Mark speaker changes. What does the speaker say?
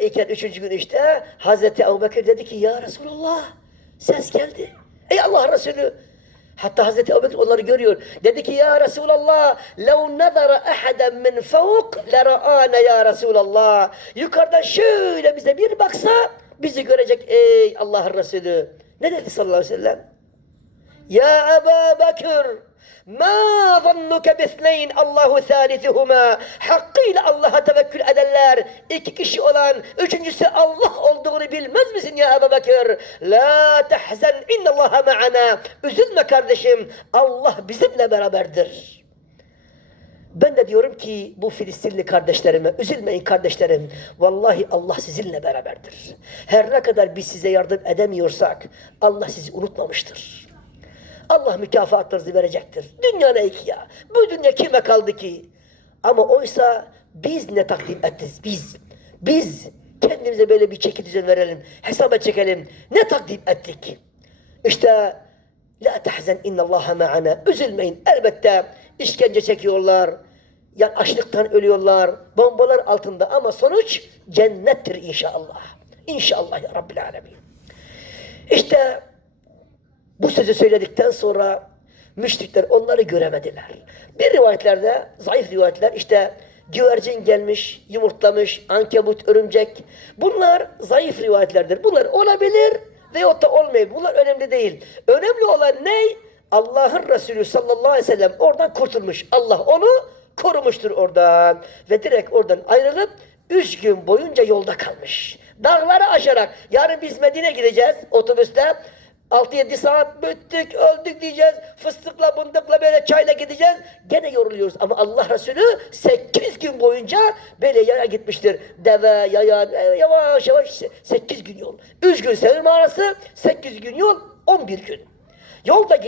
Speaker 1: iken üçüncü gün işte Hazreti Ebubekir dedi ki ya Resulallah ses geldi. Ey Allah Resulü Hatta Hazreti Ebubekir onları görüyor. Dedi ki ya Resulallah lev nazara ahaden min fevk lera'ane ya Resulallah. Yukarıdan şöyle bize bir baksa bizi görecek ey Allah'ın Resulü. Ne dedi sallallahu aleyhi ve sellem? Ya Ebu Bekir ma zannuke bisneyn Allahu thalithuhuma hakkıyla Allah'a tevekkül edenler iki kişi olan üçüncüsü Allah olduğunu bilmez misin ya Ebu Bekir la tehzen innallaha ma'ana üzülme kardeşim Allah bizimle beraberdir ben de diyorum ki bu Filistinli kardeşlerime üzülmeyin kardeşlerim. Vallahi Allah sizinle beraberdir. Her ne kadar biz size yardım edemiyorsak Allah sizi unutmamıştır. Allah mükafatlarınızı verecektir. Dünya ne ki ya? Bu dünya kime kaldı ki? Ama oysa biz ne takdim ettiniz? Biz. Biz kendimize böyle bir çeki düzen verelim. Hesaba çekelim. Ne takdim ettik? İşte La tehzen innallaha ma'ana. Üzülmeyin. Elbette işkence çekiyorlar. Ya açlıktan ölüyorlar. Bombalar altında ama sonuç cennettir inşallah. İnşallah ya Rabbil Alemin. İşte sözü söyledikten sonra müşrikler onları göremediler. Bir rivayetlerde, zayıf rivayetler işte güvercin gelmiş, yumurtlamış, ankebut, örümcek. Bunlar zayıf rivayetlerdir. Bunlar olabilir veyahut da olmayabilir. Bunlar önemli değil. Önemli olan ne? Allah'ın Resulü sallallahu aleyhi ve sellem oradan kurtulmuş. Allah onu korumuştur oradan. Ve direkt oradan ayrılıp üç gün boyunca yolda kalmış. Dağları aşarak. Yarın biz Medine gideceğiz otobüste. 6-7 saat büttük, öldük diyeceğiz. Fıstıkla, bındıkla böyle çayla gideceğiz. Gene yoruluyoruz. Ama Allah Resulü 8 gün boyunca böyle yaya gitmiştir. Deve, yaya, e, yavaş yavaş 8 gün yol. 3 gün Sevir mağarası, 8 gün yol, 11 gün. Yolda giden